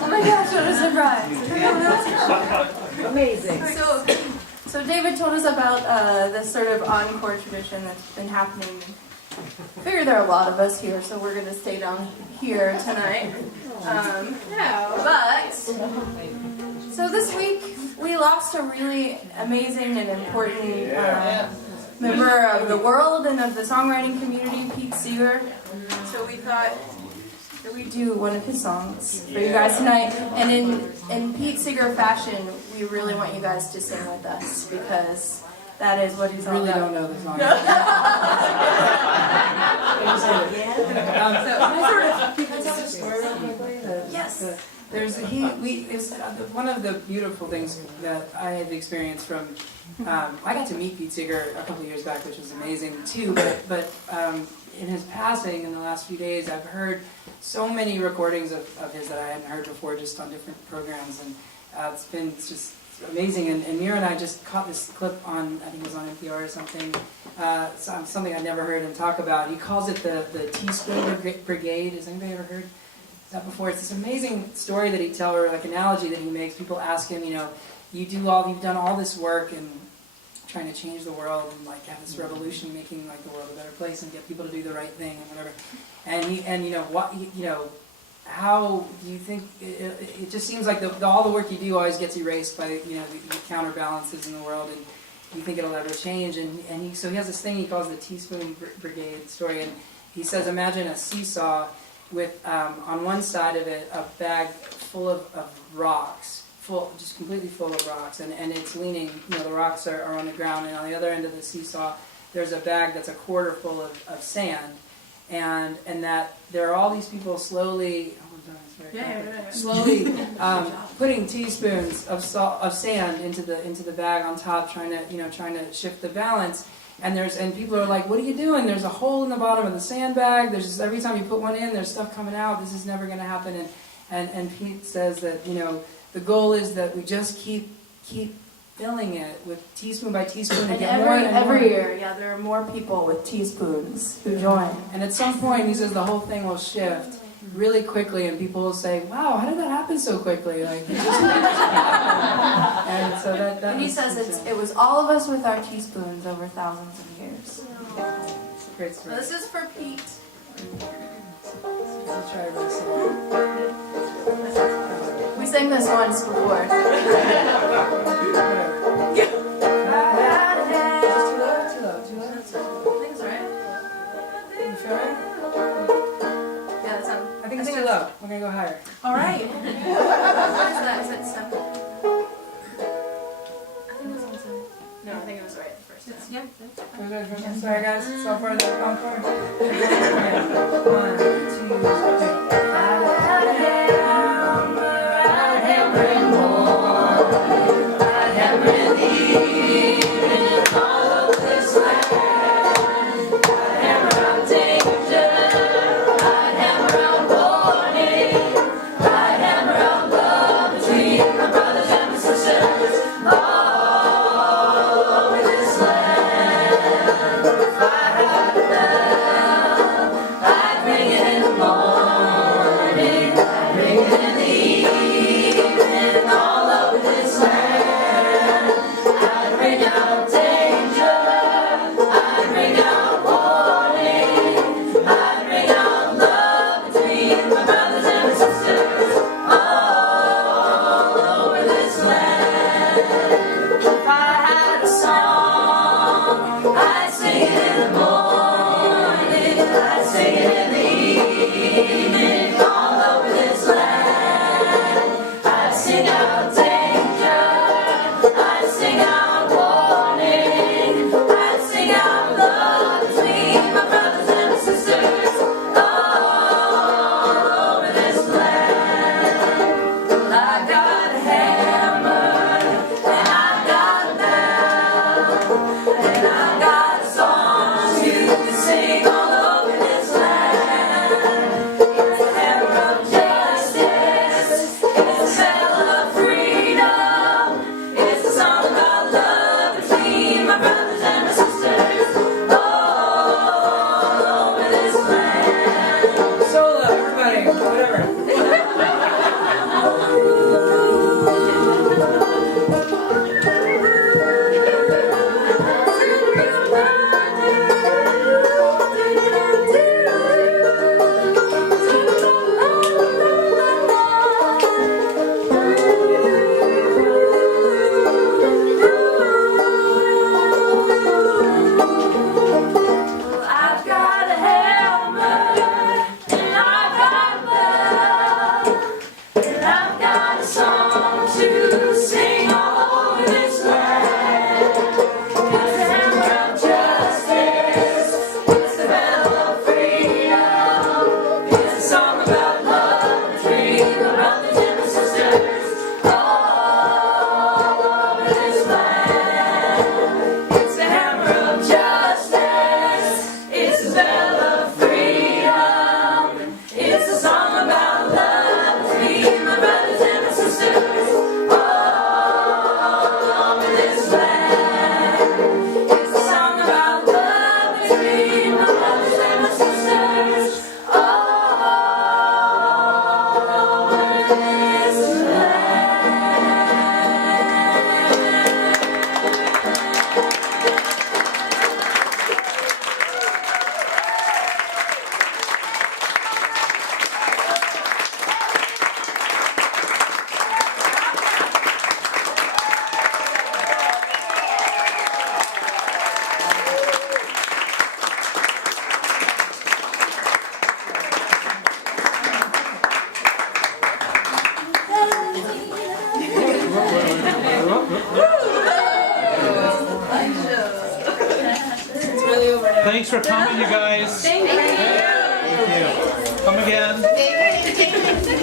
Oh my gosh, what a surprise. Amazing. So David told us about this sort of encore tradition that's been happening. I figure there are a lot of us here, so we're going to stay down here tonight. So this week we lost a really amazing and important member of the world and of the songwriting community, Pete Seeger. So we thought that we'd do one of his songs for you guys tonight. And in Pete Seeger fashion, we really want you guys to sing with us because that is what he's all about. I really don't know the song. Yes. It's one of the beautiful things that I had experienced from. I got to meet Pete Seeger a couple of years back, which was amazing too. But in his passing in the last few days, I've heard so many recordings of his that I hadn't heard before, just on different programs, and it's been just amazing. And Mira and I just caught this clip on, I think it was on NPR or something. Something I'd never heard him talk about. He calls it the teaspoon brigade. Has anybody ever heard that before? It's this amazing story that he tells, or like analogy that he makes. People ask him, you've done all this work and trying to change the world and like have this revolution, making like the world a better place and get people to do the right thing and whatever. How do you think it just seems like all the work you do always gets erased by the counterbalances in the world, and you think it'll ever change? So he has this thing he calls the teaspoon brigade story, and he says, imagine a seesaw with on one side of it a bag full of rocks, just completely full of rocks, and it's leaning, the rocks are on the ground, and on the other end of the seesaw there's a bag that's a quarter full of sand, and that there are all these people slowly putting teaspoons of sand into the bag on top, trying to shift the balance. And people are like, what are you doing? There's a hole in the bottom of the sandbag. There's just, every time you put one in, there's stuff coming out. This is never going to happen. And Pete says that the goal is that we just keep filling it with teaspoon by teaspoon and get more and more. Every year, there are more people with teaspoons who join. And at some point, he says the whole thing will shift really quickly, and people will say, "Wow, how did that happen so quickly?" Like, and so that and he says it was all of us with our teaspoons over thousands of years. It's a great story. So this is for Pete. I'll try to sing. We sang this once before. Too low. I think it's right. You sure? Yeah, that sounds. I think it's too low. We're gonna go higher. All right. What is that? Is it step? I think it's on seven. No, I think it was right the first time. Yep. Sorry guys, so far the encore. 1, 2, 3. Bring it in the morning. Thanks for coming, you guys. Thank you. Come again.